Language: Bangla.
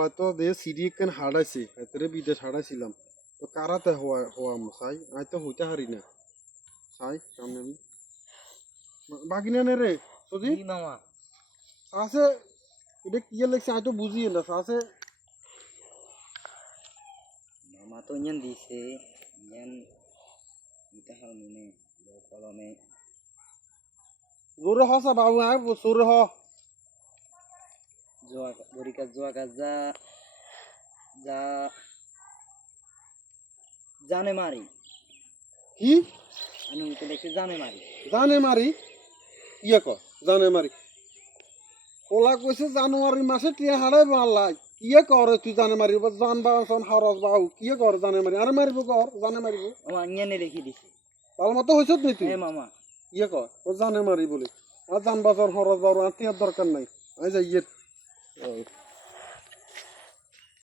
পোলা তো দে সিডি কেন হারাইছে এতরে বিদেশ হারাইছিলাম তো কারাতে হওয়া হওয়া সাই আই তো হইতে হারি না সাই সামনে বাগিনা নে রে সজি মামা আছে এটা কি লেখছে আই তো বুঝি না আছে মামা তো ইঞ্জন দিছে ইঞ্জন এটা হয় মনে কলমে জোরে হসা বাবু আয় জোরে হ জোয়া বরিকা জোয়া গাজা যা জানে মারি কি আমি তো দেখছি জানে মারি জানে মারি ইয়ে কর জানে মারি ওলা কইছে জানুয়ারি মাসে টিয়া হারাই মারলাই কিয়ে করে তুই জানে মারিব জান বাসন হারস বাহু কিয়ে কর জানে মারি আরে মারিব কর জানে মারিব মামা ইঞ্জনে রেখে দিছে ভালো মতো হইছত নি তুই হ্যাঁ মামা ইয়ে কর ও জানে মারি বলে আর জান বাসন হরস বাহু আর টিয়ার দরকার নাই আই যাই ইয়ে